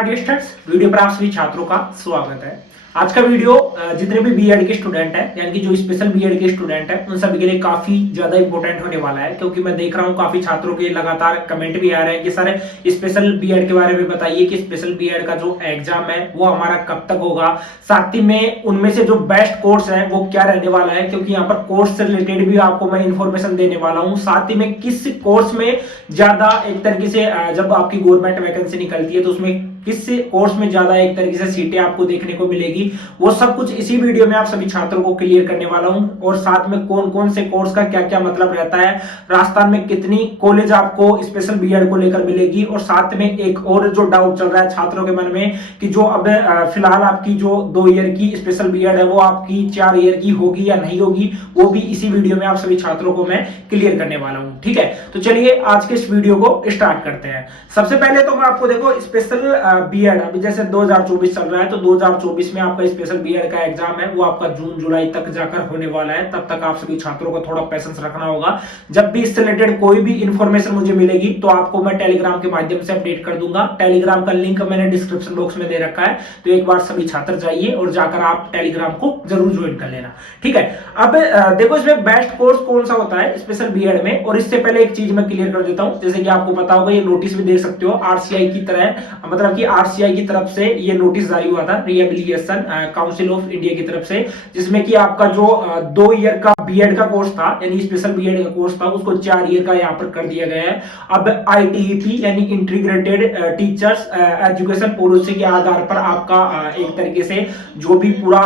नमस्कार dear students, video पर आप सभी छात्रों का स्वागत है। आज का वीडियो जितने भी बीएड के स्टूडेंट हैं यानी कि जो स्पेशल बीएड के स्टूडेंट हैं उन सभी के लिए काफी ज्यादा इंपॉर्टेंट होने वाला है, क्योंकि मैं देख रहा हूं काफी छात्रों के लगातार कमेंट भी आ रहे हैं कि सर स्पेशल बीएड के बारे में बताइए कि स्पेशल बीएड का जो एग्जाम है वो हमारा कब तक होगा, साथ ही में उनमें से जो बेस्ट कोर्स है वो क्या रहने वाला है, क्योंकि यहाँ पर कोर्स से रिलेटेड भी आपको मैं इंफॉर्मेशन देने वाला हूँ। साथ ही में किस कोर्स में ज्यादा एक तरीके से जब आपकी गवर्नमेंट वैकेंसी निकलती है तो उसमें किस कोर्स में ज्यादा एक तरीके से सीटें आपको देखने को मिलेगी, वो सब कुछ इसी वीडियो में आप सभी छात्रों को क्लियर करने वाला हूं। और साथ में कौन कौन से कोर्स का क्या क्या मतलब रहता है, राजस्थान में कितनी कॉलेज आपको स्पेशल बीएड को लेकर मिलेगी, और साथ में एक और जो डाउट चल रहा है छात्रों के मन में कि जो अब फिलहाल आपकी जो 2 ईयर की स्पेशल बीएड है वो आपकी 4 ईयर की होगी या नहीं होगी, वो भी इसी वीडियो में आप सभी छात्रों को मैं क्लियर करने वाला हूं। ठीक है, तो चलिए आज के इस वीडियो को स्टार्ट करते हैं। सबसे पहले तो मैं आपको देखो स्पेशल बीएड अभी जैसे 2024 चल रहा है तो 2024 में आपका स्पेशल बीएड का एग्जाम है वो आपका जून जुलाई तक जाकर होने वाला है। तब तक आप सभी छात्रों को थोड़ा पेशेंस रखना होगा। जब भी इससे रिलेटेड कोई भी इंफॉर्मेशन मुझे मिलेगी तो आपको मैं टेलीग्राम के माध्यम से अपडेट कर दूंगा। टेलीग्राम का लिंक मैंने डिस्क्रिप्शन बॉक्स में दे रखा है, तो एक बार सभी छात्र जाइए और जाकर आप टेलीग्राम को जरूर ज्वाइन कर लेना। ठीक है, अब देखो इसमें बेस्ट कोर्स कौन सा होता है स्पेशल बीएड में, और इससे पहले एक चीज मैं क्लियर कर देता हूं। जैसे कि आपको पता होगा ये नोटिस भी देख सकते हो आरसीआई की तरह, मतलब कि आरसीआई की तरफ से ये नोटिस जारी हुआ था रिहेबिलिटेशन काउंसिल ऑफ इंडिया की तरफ से, जिसमें कि आपका जो 2 ईयर का बीएड का कोर्स था यानी स्पेशल बीएड का कोर्स था उसको 4 ईयर का यहाँ पर कर दिया गया है। अब आईटीईपी यानी इंटीग्रेटेड टीचर्स एजुकेशन पॉलिसी के आधार पर आपका एक तरीके से जो भी पूरा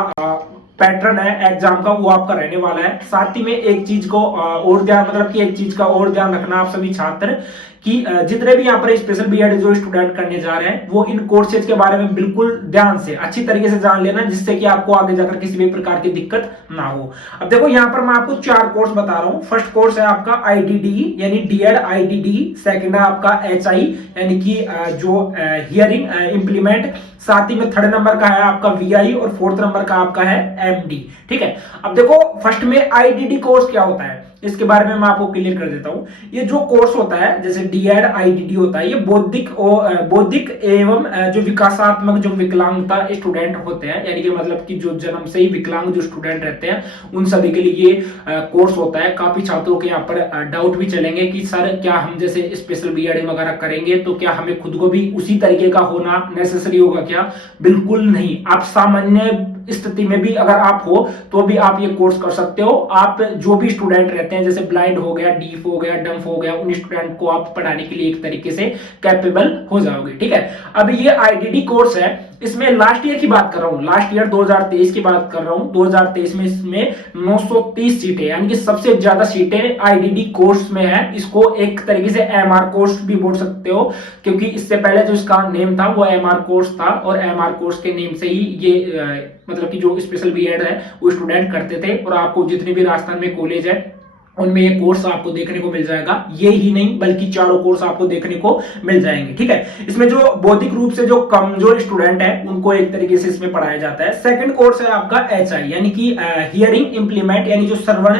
पैटर्न है एग्जाम का वो आपका रहने वाला है। साथ ही में एक चीज को और ध्यान मतलब कि एक चीज का और ध्यान रखना आप सभी छात्र कि जितने भी यहाँ पर स्पेशल बीएड जो स्टूडेंट करने जा रहे हैं वो इन कोर्सेज के बारे में बिल्कुल ध्यान से अच्छी तरीके से जान लेना, जिससे कि आपको आगे जाकर किसी भी प्रकार की दिक्कत ना हो। अब देखो यहाँ पर मैं आपको 4 कोर्स बता रहा हूँ। फर्स्ट कोर्स है आपका आईडीडी यानी डीएड आईडीडी, सेकंड है आपका एचआई यानी कि जो हियरिंग इम्प्लीमेंट, साथ ही में थर्ड नंबर का है आपका वीआई और फोर्थ नंबर का आपका है एमडी। ठीक है, अब देखो फर्स्ट में आईडीडी कोर्स क्या होता है इसके बारे में मैं आपको क्लियर कर देता हूं। ये जो कोर्स होता है जैसे डीएड आईडीडी होता है, ये बौद्धिक एवं जो विकासात्मक जो विकलांगता स्टूडेंट होते हैं यानी कि मतलब कि जो जन्म से ही विकलांग जो स्टूडेंट रहते हैं उन सभी के लिए ये कोर्स होता है। काफी छात्रों के यहाँ पर डाउट भी चलेंगे कि सर क्या हम जैसे स्पेशल बीएड वगैरह करेंगे तो क्या हमें खुद को भी उसी तरीके का होना नेसेसरी होगा क्या? बिल्कुल नहीं। आप सामान्य स्थिति में भी अगर आप हो तो भी आप ये कोर्स कर सकते हो। आप जो भी स्टूडेंट रहते हैं जैसे ब्लाइंड हो गया, डीफ हो गया, डम्फ हो गया, उन स्टूडेंट को आप पढ़ाने के लिए एक तरीके से कैपेबल हो जाओगे। ठीक है, अब ये आईडीडी कोर्स है, इसमें लास्ट ईयर की बात कर रहा हूं, लास्ट ईयर 2023 की बात कर रहा हूं। 2023 में इसमें 930 सीटें यानी कि सबसे ज्यादा सीटें आईडीडी कोर्स में है। इसको एक तरीके से एमआर कोर्स भी बोल सकते हो, क्योंकि इससे पहले जो इसका नेम था वो एमआर कोर्स था, और एमआर कोर्स के नेम से ही ये मतलब कि जो स्पेशल बीएड है वो स्टूडेंट करते थे। और आपको जितने भी राजस्थान में कॉलेज है उनमें ये कोर्स आपको देखने को मिल जाएगा। ये ही नहीं बल्कि चारों कोर्स आपको देखने को मिल जाएंगे। ठीक है, इसमें जो बौद्धिक रूप से जो कमजोर स्टूडेंट है उनको एक तरीके से इसमें पढ़ाया जाता है। सेकंड कोर्स है आपका एचआई यानी कि हियरिंग इम्प्लीमेंट यानी जो श्रवण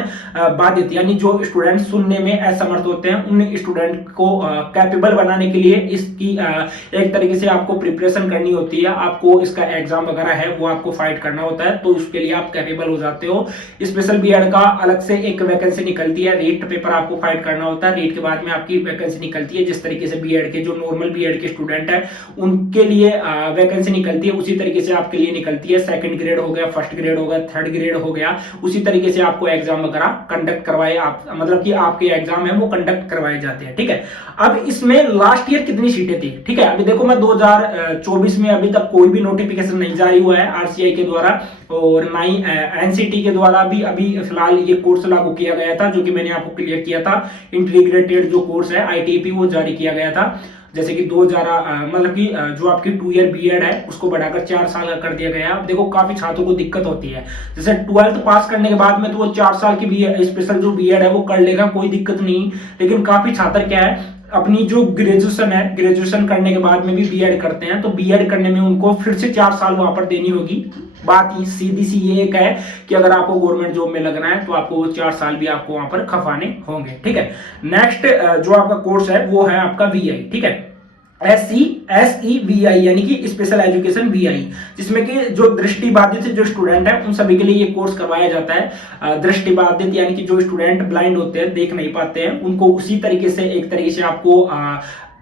बाधित यानी जो स्टूडेंट सुनने में असमर्थ होते हैं उन स्टूडेंट को कैपेबल बनाने के लिए इसकी एक तरीके से आपको प्रिपरेशन करनी होती है। आपको इसका एग्जाम वगैरह है वो आपको फाइट करना होता है, तो उसके लिए आप कैपेबल हो जाते हो। स्पेशल बीएड का अलग से एक वैकेंसी निकलती है, रेट पेपर आपको फाइट करना होता है, रेट के बाद में आपकी वैकेंसी निकलती है। जिस तरीके से बीएड के जो नॉर्मल बीएड के स्टूडेंट है उनके लिए वैकेंसी निकलती है उसी तरीके से आपके लिए निकलती है। सेकंड ग्रेड हो गया, फर्स्ट ग्रेड हो गया, थर्ड ग्रेड हो गया, उसी तरीके से आपको एग्जाम वगैरह कंडक्ट करवाए आप मतलब कि आपके एग्जाम है वो कंडक्ट करवाए जाते हैं। ठीक है, अब इसमें लास्ट ईयर कितनी सीटें थी? ठीक है, अभी देखो मैं 2024 में अभी तक कोई भी नोटिफिकेशन नहीं जारी हुआ है आरसीआई के द्वारा, और ना ही एनसीटी के द्वारा भी अभी फिलहाल ये कोर्स लागू किया गया था, जो कि मैंने आपको क्लियर किया था। इंटीग्रेटेड जो कोर्स है आईटीपी वो जारी किया गया था। जैसे कि 2000 मतलब कि जो आपकी 2 ईयर बीएड है उसको बढ़ाकर 4 साल का कर दिया गया। अब देखो काफी छात्रों को दिक्कत होती है, जैसे 12th पास करने के बाद में तो वो 4 साल की भी स्पेशल जो बीएड है वो कर लेगा, कोई दिक्कत नहीं। लेकिन काफी छात्र क्या है अपनी जो ग्रेजुएशन है, ग्रेजुएशन करने के बाद में भी बीएड करते हैं, तो बीएड करने में उनको फिर से 4 साल वहां पर देनी होगी। बात सीधी सी ये एक है कि अगर आपको गवर्नमेंट जॉब में लगना है तो आपको वो 4 साल भी आपको वहां पर खपाने होंगे। ठीक है, नेक्स्ट जो आपका कोर्स है वो है आपका वीआई। ठीक है, SEVI यानी कि स्पेशल एजुकेशन VI, जिसमें कि जो दृष्टिबाधित जो स्टूडेंट है उन सभी के लिए ये कोर्स करवाया जाता है। दृष्टिबाधित यानी कि जो स्टूडेंट ब्लाइंड होते हैं, देख नहीं पाते हैं, उनको उसी तरीके से एक तरीके से आपको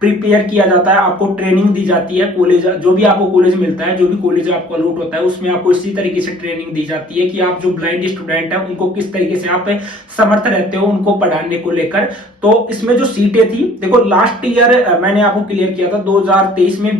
प्रिपेयर किया जाता है, आपको ट्रेनिंग दी जाती है। कॉलेज जो भी आपको कॉलेज मिलता है, जो भी कॉलेज आपको अलॉट होता है, उसमें आपको इसी तरीके से ट्रेनिंग दी जाती है कि आप जो ब्लाइंड स्टूडेंट है उनको किस तरीके से आप समर्थ रहते हो उनको पढ़ाने को लेकर। तो इसमें जो सीटें थी, देखो लास्ट ईयर मैंने आपको क्लियर किया था 2023 में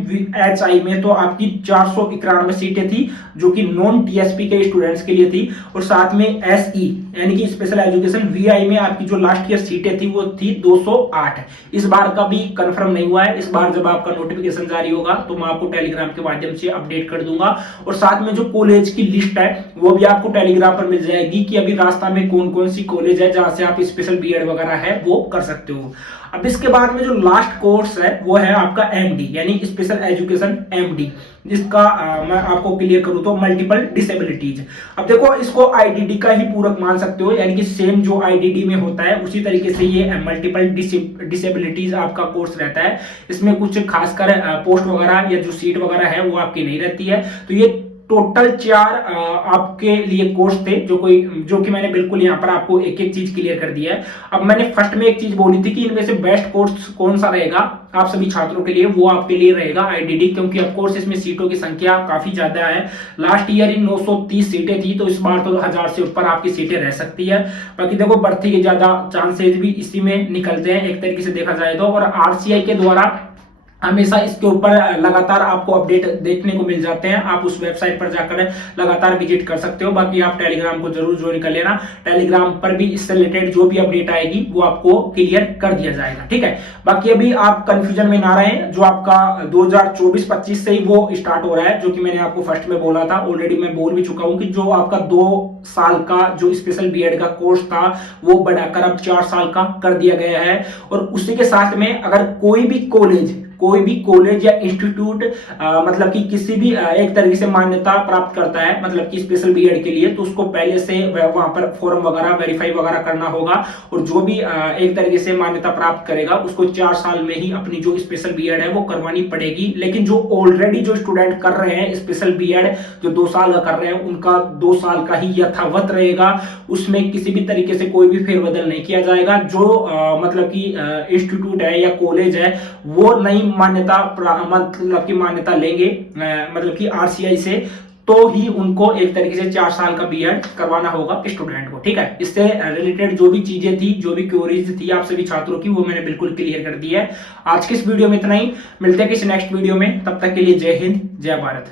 HI में, तो आपकी 491 सीटें थी जो कि नॉन TSP के स्टूडेंट्स के लिए थी। और साथ में SE यानी कि स्पेशल एजुकेशन VI में आपकी जो लास्ट ईयर सीटें थी वो थी 208। इस बार का भी कंफर्म नहीं हुआ है। इस बार जब आपका नोटिफिकेशन जारी होगा तो मैं आपको टेलीग्राम के माध्यम से अपडेट कर दूंगा। और साथ में जो कॉलेज की लिस्ट है वो भी आपको टेलीग्राम पर मिल जाएगी कि अभी रास्ता में कौन कौन सी कॉलेज है जहां से आप स्पेशल BEd वगैरह है वो कर सकते हो। अब इसके बाद में जो लास्ट कोर्स है वो है आपका MD यानी स्पेशल एजुकेशन MD, जिसका मैं आपको क्लियर करूं तो मल्टीपल डिसेबिलिटीज। अब देखो इसको IDD का ही पूरक मान सकते हो, यानी कि सेम जो IDD में होता है उसी तरीके से ये मल्टीपल डिसेबिलिटीज आपका कोर्स रहता है। इसमें कुछ खासकर पोस्ट वगैरह या जो सीट वगैरह है वो आपकी नहीं रहती है। तो ये टोटल 4 आपके लिए कोर्स थे जो कि मैंने बिल्कुल यहाँ पर आपको एक एक चीज क्लियर कर दिया है। अब मैंने फर्स्ट में एक चीज बोली थी कि इनमें से बेस्ट कोर्स कौन सा रहेगा आप सभी छात्रों के लिए, वो आपके लिए रहेगा IDD, क्योंकि ऑफ कोर्स इसमें सीटों की संख्या काफी ज्यादा है। लास्ट ईयर ही 930 सीटें थी, तो इस बार तो 1000 से ऊपर आपकी सीटें रह सकती है। बाकी देखो भर्ती के ज्यादा चांसेस भी इसी में निकलते हैं एक तरीके से देखा जाए तो। और RCI के द्वारा हमेशा इसके ऊपर लगातार आपको अपडेट देखने को मिल जाते हैं। आप उस वेबसाइट पर जाकर लगातार विजिट कर सकते हो। बाकी आप टेलीग्राम को जरूर ज्वाइन कर लेना, टेलीग्राम पर भी इससे रिलेटेड जो भी अपडेट आएगी वो आपको क्लियर कर दिया जाएगा, ठीक है। बाकी अभी आप कंफ्यूजन में ना रहें, जो आपका 2024-25 से ही वो स्टार्ट हो रहा है, जो कि मैंने आपको फर्स्ट में बोला था, ऑलरेडी मैं बोल भी चुका हूं कि जो आपका 2 साल का जो स्पेशल BEd का कोर्स था वो बढ़ाकर अब 4 साल का कर दिया गया है। और उसी के साथ में अगर कोई भी कॉलेज या इंस्टीट्यूट मतलब कि किसी भी एक तरीके से मान्यता प्राप्त करता है, मतलब कि स्पेशल BEd के लिए, तो उसको पहले से वहां पर फॉर्म वगैरह वेरीफाई वगैरह करना होगा। और जो भी एक तरीके से मान्यता प्राप्त करेगा उसको 4 साल में ही अपनी जो स्पेशल BEd है वो करवानी पड़ेगी। लेकिन जो ऑलरेडी जो स्टूडेंट कर रहे हैं स्पेशल BEd, जो 2 साल का कर रहे हैं, उनका 2 साल का ही यथावत रहेगा, उसमें किसी भी तरीके से कोई भी फेरबदल नहीं किया जाएगा। जो मतलब कि इंस्टीट्यूट है या कॉलेज है वो नई मान्यता मतलब की मान्यता लेंगे मतलब कि RCI से, तो ही उनको एक तरीके से 4 साल का BEd करवाना होगा स्टूडेंट को, ठीक है। इससे रिलेटेड जो भी चीजें थी, जो भी क्वेरीज थी आप सभी छात्रों की, वो मैंने बिल्कुल क्लियर कर दी है। आज की इस वीडियो में इतना ही, मिलते हैं किसी नेक्स्ट वीडियो में, तब तक के लिए जय हिंद जय भारत।